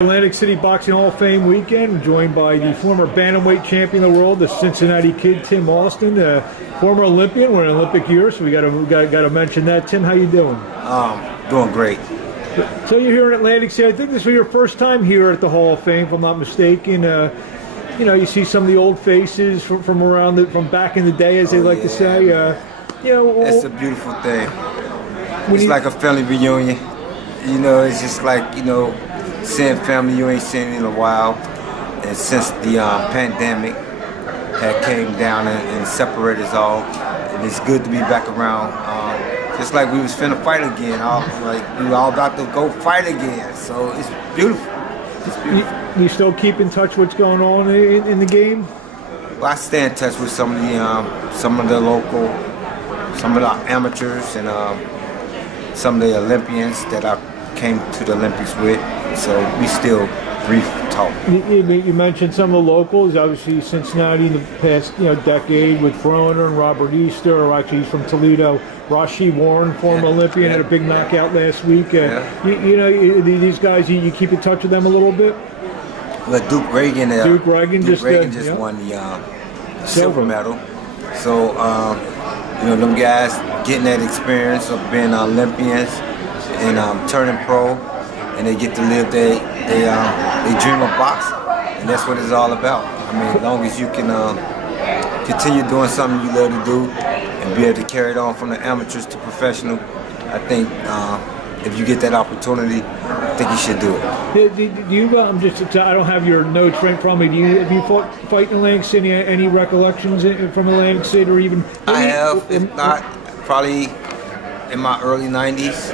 Atlantic City Boxing Hall of Fame weekend, joined by the former Bantamweight champion of the world, the Cincinnati Kid, Tim Austin, former Olympian. We're in Olympic year, so we got to mention that. Tim, how you doing? Doing great. So you're here in Atlantic City. I think this was your first time here at the Hall of Fame, if I'm not mistaken. You know, you see some of the old faces from around from back in the day, as they like to say. You know, it's a beautiful thing. It's like a family reunion. You know, it's just like, you know, seeing family you ain't seen in a while. And since the pandemic had came down and separated us all, and it's good to be back around. Just like we was finna fight again. Like we were all about to go fight again. So it's beautiful. It's beautiful. You still keep in touch with what's going on in the game? Well, I stay in touch with some of the local, some of the amateurs, and some of the Olympians that I came to the Olympics with. So we still brief talk. You mentioned some of the locals. Obviously, Cincinnati in the past decade with Broner and Robert Easter, or actually he's from Toledo. Rashid Warren, former Olympian, had a big knockout last week. You know, these guys, you keep in touch with them a little bit? Well, Duke Reagan just won the silver medal. So, you know, them guys getting that experience of being Olympians and turning pro, and they get to live they dream of boxing, and that's what it's all about. I mean, as long as you can continue doing something you love to do and be able to carry it on from the amateurs to professional, I think if you get that opportunity, I think you should do it. Do you I don't have your notes right in front of me. Have you fight in Atlantic City? Any recollections from Atlantic City, or even? I have, if not, probably in my early 90s.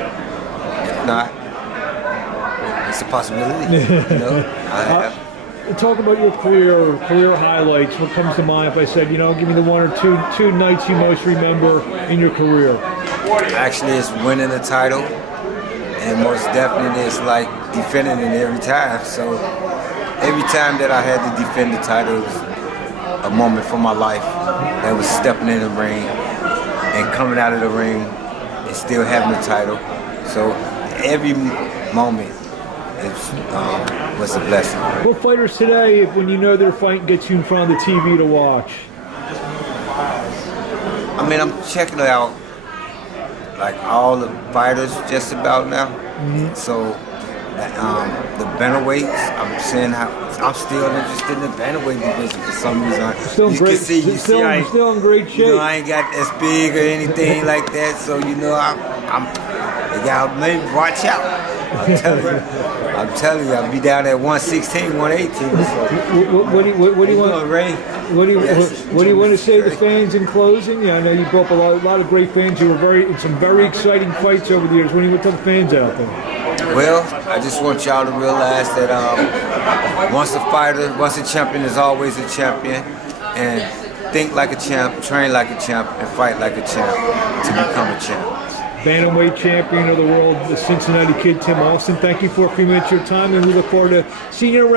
If not, it's a possibility. You know, I have. Talk about your career highlights. What comes to mind if I said, you know, give me the one or two nights you most remember in your career? Actually, it's winning the title, and most definitely it's like defending it every time. So every time that I had to defend the title, it was a moment for my life. That was stepping in the ring and coming out of the ring and still having the title. So every moment was a blessing. What fighters today, when you know they're fighting, gets you in front of the TV to watch? I mean, I'm checking it out, like all the fighters just about now. So the bantamweights, I'm seeing how I'm still interested in the bantamweight division for some reason. Still in great shape. You know, I ain't got as big or anything like that, so you know you gotta maybe watch out. I'm telling you, I'll be down at 116, 118. So. What do you want, Ray? What do you want to say to fans in closing? Yeah, I know you brought up a lot of great fans. You were in some very exciting fights over the years. What do you want to tell the fans out there? Well, I just want y'all to realize that once a champion is always a champion, and think like a champ, train like a champ, and fight like a champ to become a champ. Bantamweight champion of the world, the Cincinnati Kid, Tim Austin. Thank you for a few minutes of your time, and we look forward to seeing you around.